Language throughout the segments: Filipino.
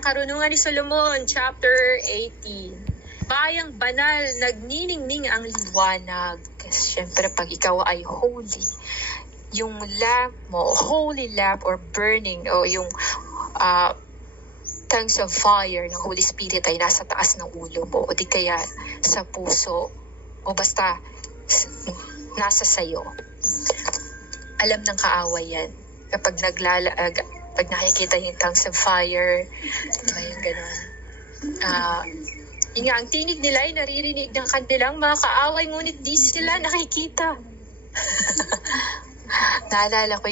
Karunungan ni Solomon, chapter 18. Bayang banal, nagniningning ang liwanag. Kasi syempre, pag ikaw ay holy, yung lamp mo, holy lamp or burning, o yung tongues of fire ng Holy Spirit ay nasa taas ng ulo mo, o di kaya sa puso, o basta nasa sayo. Alam ng kaaway yan. Kapag pag nakikita yung tongues of fire, yung gano'n. Yun nga, ang tinig nila ay naririnig ng kanilang mga kaaway, ngunit di sila nakikita. Naalala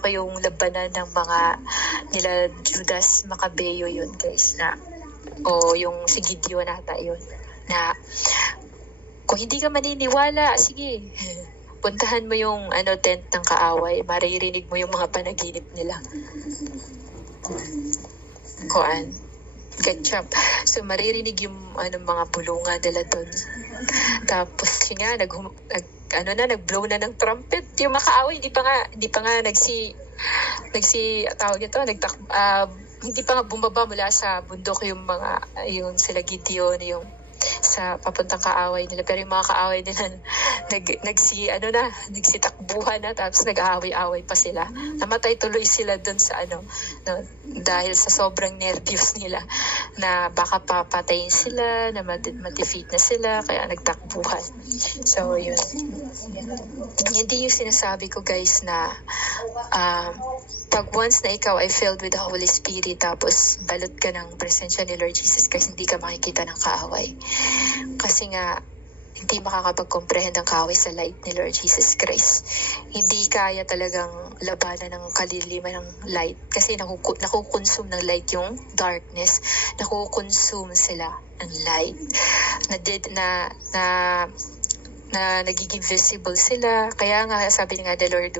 ko yung labanan ng mga nila Judas Macabeo yun, guys, o yung si Gideon ata yun, na kung hindi ka maniniwala, sige, puntahan mo yung tent ng kaaway, maririnig mo yung mga panaginip nila. Ketchup. So, maririnig yung mga bulungan nila doon. Tapos, yun nga, nag-blow na ng trumpet. Yung makaaway, hindi pa nga hindi pa nga bumaba mula sa bundok yung sila Gideon, yung sa papuntang kaaway nila. Pero yung mga kaaway nila nagsitakbuhan na, tapos nag-aaway-aaway pa sila. Namatay tuloy sila doon sa dahil sa sobrang nervyos nila na baka papatayin sila, na ma-defeat na sila, kaya nagtakbuhan. So, yun. Hindi yung sinasabi ko, guys, na pag once na ikaw ay filled with the Holy Spirit, tapos balot ka ng presensya ni Lord Jesus Christ, hindi ka makikita ng kaaway. Kasi nga, hindi makakapag-comprehend ang kaaway sa light ni Lord Jesus Christ. Hindi kaya talagang labanan ng kaliliman ng light. Kasi nakukonsume ng light yung darkness. Nakukonsume sila ng light. Na nagiging visible sila. Kaya nga sabi nga the Lord,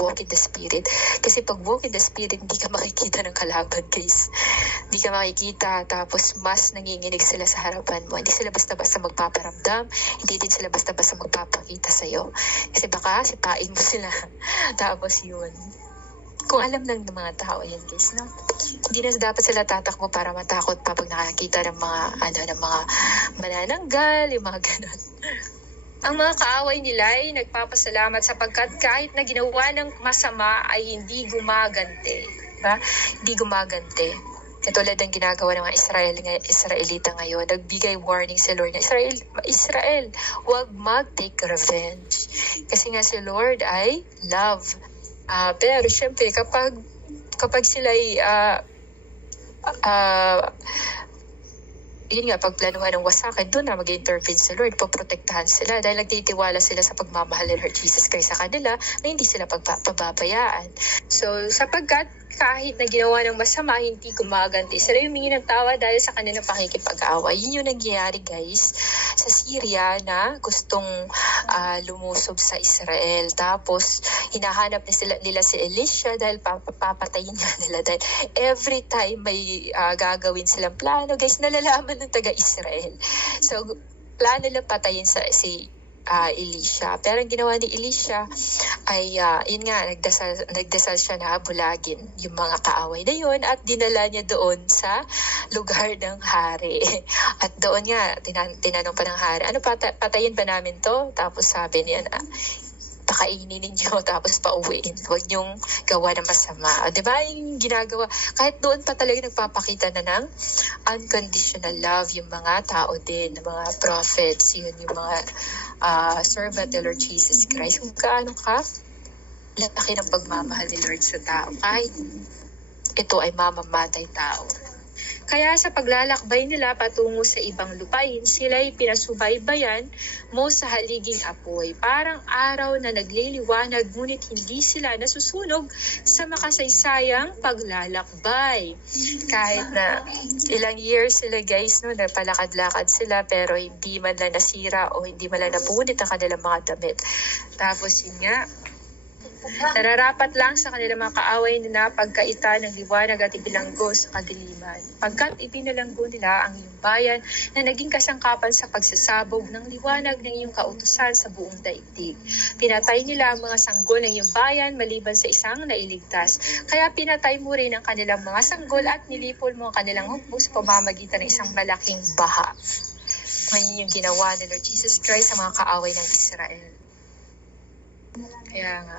walk in the Spirit. Kasi pag walk in the Spirit, hindi ka makikita ng kalaban, guys. Hindi ka makikita, tapos mas nanginginig sila sa harapan mo. Hindi sila basta-basta magpaparamdam, hindi din sila basta-basta magpapakita sa'yo. Kasi baka sipain mo sila. Tapos yun. Kung alam lang ng mga tao yan, guys, no? Hindi na dapat sila tatakbo para matakot pa pag nakakita ng mga manananggal, yung mga ganun. Ang mga kaaway nila ay nagpapasalamat sapagkat kahit na ginawa ng masama ay hindi gumagante. Diba? Hindi gumagante. Katulad ng ginagawa ng mga Israelita ngayon. Nagbigay warning si Lord na Israel, huwag mag-take revenge. Kasi nga si Lord ay love. Pero syempre kapag sila ay yun nga, pagplanuhan ng wasakin, doon na mag-intervene si Lord, poprotektahan sila dahil nagtitiwala sila sa pagmamahal ni Lord Jesus Christ sa kanila na hindi sila pababayaan. So, sapagkat kahit na ginawa ng masama, hindi gumaganti. Sila humingi ng tawa dahil sa kanilang pakikipag-away. Yun yung nangyayari, guys, sa Syria na gustong lumusob sa Israel. Tapos, hinahanap nila si Elisha dahil papatayin nila. Dahil every time may gagawin silang plano, guys, nalalaman ng taga-Israel. So, plano nila patayin si Elisha. Pero ang ginawa ni Elisha ay, yun nga, nagdasal siya na bulagin yung mga kaaway na yun at dinala niya doon sa lugar ng hari. At doon nga, tinanong pa ng hari, patayin ba namin to? Tapos sabi niya na, pakainin ninyo tapos pauwiin. Huwag niyong gawa ng masama. Diba yung ginagawa? Kahit doon pa talaga nagpapakita na ng unconditional love yung mga tao din, mga prophets, yun yung mga servant ni Lord Jesus Christ. Kung kaano ka, laki ng pagmamahal ni Lord sa tao. Kahit ito ay mamamatay tao. Kaya sa paglalakbay nila patungo sa ibang lupain, sila'y pinasubaybayan mo sa haliging apoy. Parang araw na nagliliwanag, ngunit hindi sila nasusunog sa makasaysayang paglalakbay. Kahit na ilang years sila, guys, no, napalakad-lakad sila, pero hindi man lang nasira o hindi man lang napunit ang kanilang mga damit. Tapos yun nga, Nararapat lang sa kanilang mga kaaway na pagkaita ng liwanag at ibilanggo sa kadiliman. Pagkat ibinalanggo nila ang iyong bayan na naging kasangkapan sa pagsasabog ng liwanag ng iyong kautusan sa buong daigdig. Pinatay nila ang mga sanggol ng iyong bayan maliban sa isang nailigtas. Kaya pinatay mo rin ang kanilang mga sanggol at nilipol mo ang kanilang hukbo sa pamamagitan ng isang malaking baha. Ngayon yung ginawa ni Lord Jesus Christ sa mga kaaway ng Israel. Kaya nga,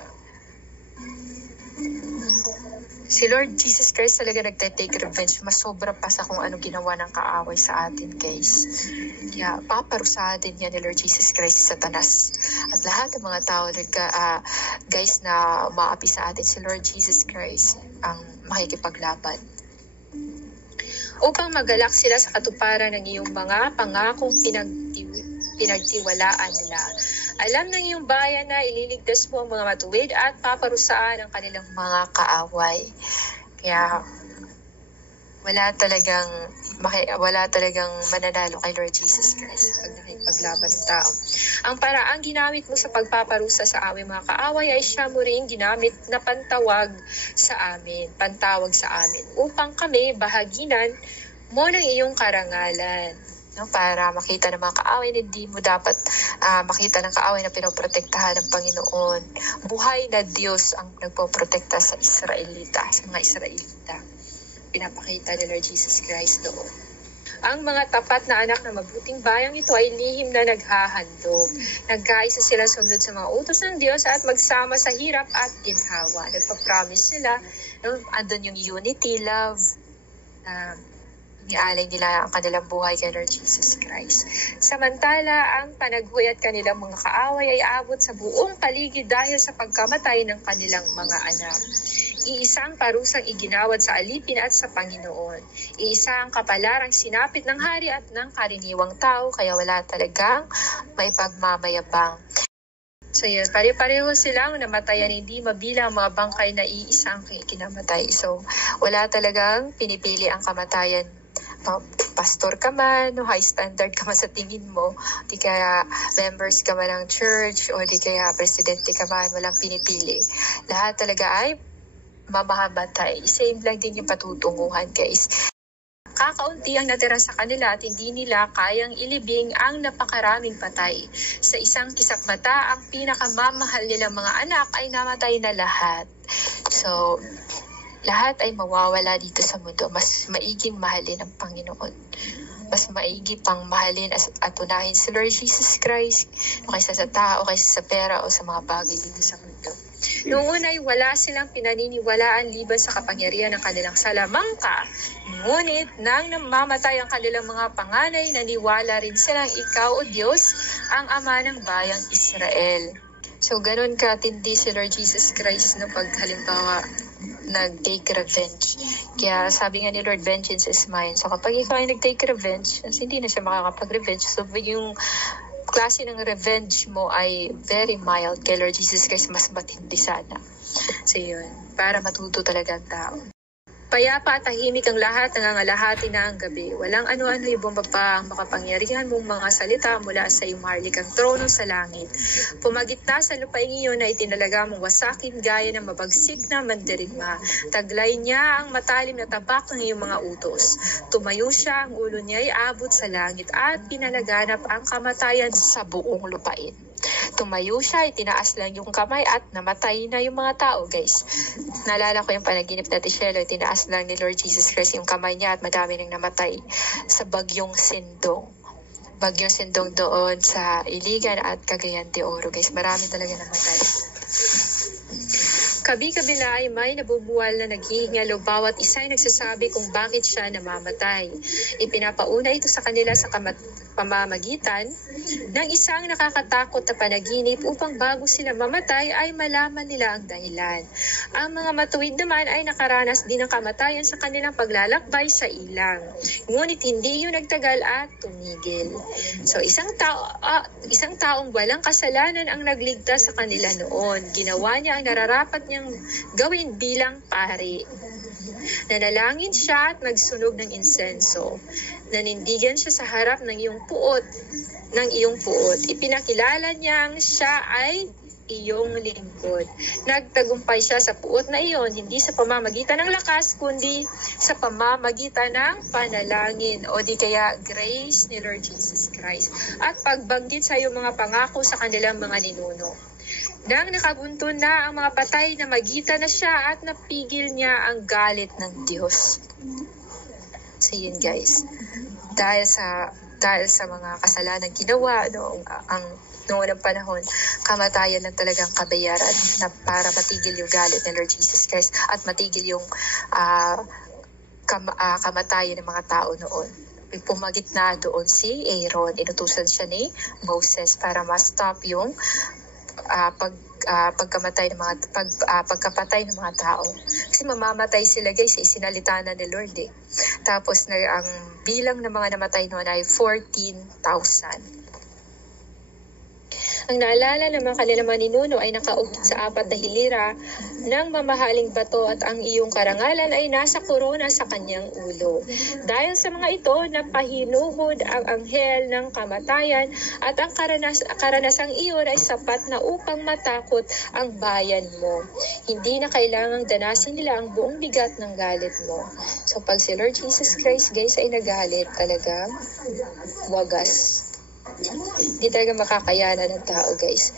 si Lord Jesus Christ talaga nagte-take revenge. Masobra pa sa kung ano ginawa ng kaaway sa atin, guys. Kaya paparusahan din niya ni Lord Jesus Christ si Satanas. At lahat ng mga tao, guys, na umaapi sa atin, si Lord Jesus Christ ang makikipaglaban. Upang magalak sila sa katuparan ng iyong mga pangakong pinagtiwalaan nila. Alam ng iyong bayan na ililigtas mo ang mga matuwid at paparusaan ang kanilang mga kaaway. Kaya wala talagang mananalo kay Lord Jesus Christ pag nakipaglaban ng tao. Ang paraang ginamit mo sa pagpaparusa sa aming mga kaaway ay siya mo rin ginamit na pantawag sa amin upang kami bahaginan mo ng iyong karangalan. No, para makita ng mga kaaway na hindi mo dapat makita ng kaaway na pinoprotektahan ng Panginoon. Buhay na Diyos ang nagpoprotekta sa mga Israelita. Pinapakita ni Lord Jesus Christ doon. Ang mga tapat na anak ng mabuting bayang ito ay lihim na naghahandog. Nagkaisa sila sumunod sa mga utos ng Diyos at magsama sa hirap at ginhawa. Nagpa-promise nila, andun yung unity, love, ialay nila ang kanilang buhay kay Lord Jesus Christ. Samantala, ang panaghoy at kanilang mga kaaway ay abot sa buong paligid dahil sa pagkamatay ng kanilang mga anak. Iisang parusang iginawad sa alipin at sa Panginoon. Iisa ang kapalarang sinapit ng hari at ng karaniwang tao, kaya wala talagang may pagmamayabang. So yun, pare-pareho silang namatayan, hindi mabilang mga bangkay na iisang kinamatay. So wala talagang pinipili ang kamatayan. Pastor ka man, high standard ka man sa tingin mo, di kaya members ka man ng church, o di kaya presidente ka man, walang pinipili. Lahat talaga ay mamamatay. Same lang din yung patutunguhan, guys. Kakaunti ang natira sa kanila at hindi nila kayang ilibing ang napakaraming patay. Sa isang kisap mata, ang pinakamamahal nilang mga anak ay namatay na lahat. So, lahat ay mawawala dito sa mundo. Mas maiging mahalin ang Panginoon. Mas maigi pang mahalin at unahin si Lord Jesus Christ kaysa sa tao, kaysa sa pera o sa mga bagay dito sa mundo. Noong una ay wala silang pinaniniwalaan liban sa kapangyarihan ng kanilang salamangka. Ngunit nang namamatay ang kanilang mga panganay, naniwala rin silang ikaw o Diyos ang ama ng bayang Israel. So ganun katindi si Lord Jesus Christ no, pag halimbawa nag-take revenge. Kaya sabi nga ni Lord, vengeance is mine. So kapag ikaw ay nag-take revenge, hindi na siya makakapag-revenge. So yung klase ng revenge mo ay very mild. Kay Lord Jesus Christ, mas matindi sana. So yun, para matuto talaga ang tao. Payapa at tahimik ang lahat, nangangalahati na ang gabi. Walang ano-ano ibomba pa ang makapangyarihan mong mga salita mula sa iyong maharlikang trono sa langit. Pumagitna sa lupaing iyon na itinalaga mong wasakin gaya ng mabagsik na mandirigma. Taglay niya ang matalim na tabak ng iyong mga utos. Tumayo siya, ang ulo niya ay abot sa langit at pinalaganap ang kamatayan sa buong lupain. Tumayo siya, itinaas lang yung kamay at namatay na yung mga tao, guys. Naalala ko yung panaginip na Tishelo, itinaas lang ni Lord Jesus Christ yung kamay niya at madami nang namatay sa Bagyong Sindong. Bagyong Sindong doon sa Iligan at Cagayan de Oro, guys. Marami talaga namatay. Kabi-kabila ay may nabubuwal na naghihingalo, bawat isa ay nagsasabi kung bakit siya namamatay. Ipinapauna ito sa kanila sa pamamagitan ng isang nakakatakot na panaginip upang bago sila mamatay ay malaman nila ang dahilan. Ang mga matuwid naman ay nakaranas din ng kamatayan sa kanilang paglalakbay sa ilang. Ngunit hindi yun nagtagal at tumigil. So isang taong walang kasalanan ang nagligtas sa kanila noon. Ginawa niya ang nararapat niyang gawin bilang pari. Nanalangin siya at nagsunog ng insenso. Nanindigan siya sa harap ng iyong puot. Ipinakilala niyang siya ay iyong lingkod. Nagtagumpay siya sa puot na iyon, hindi sa pamamagitan ng lakas, kundi sa pamamagitan ng panalangin o di kaya grace ni Lord Jesus Christ. At pagbanggit sa iyong mga pangako sa kanilang mga ninuno. Nang nakabunto na ang mga patay na magitan na siya at napigil niya ang galit ng Diyos. So yun guys, dahil sa mga kasalanan ginawa noong unang panahon, kamatayan lang talagang kabayaran na para matigil yung galit ng Lord Jesus Christ at matigil yung kamatayan ng mga tao noon. Pumagit na doon si Aaron, inutusan siya ni Moses para ma-stop yung pagkapatay ng mga tao. Kasi mamamatay sila guys, isinalita na ni Lord eh. Tapos ang bilang ng mga namatay noon ay 14,000. Ang naalala ng mga kanilang mga ninuno ay nakaukit sa 4 na hilira ng mamahaling bato at ang iyong karangalan ay nasa korona sa kanyang ulo. Dahil sa mga ito, napahinuhod ang anghel ng kamatayan at ang karanasang iyon ay sapat na upang matakot ang bayan mo. Hindi na kailangang danasin nila ang buong bigat ng galit mo. So pag si Lord Jesus Christ guys ay nagalit, talagang wagas. Hindi talaga makakayanan ng tao guys.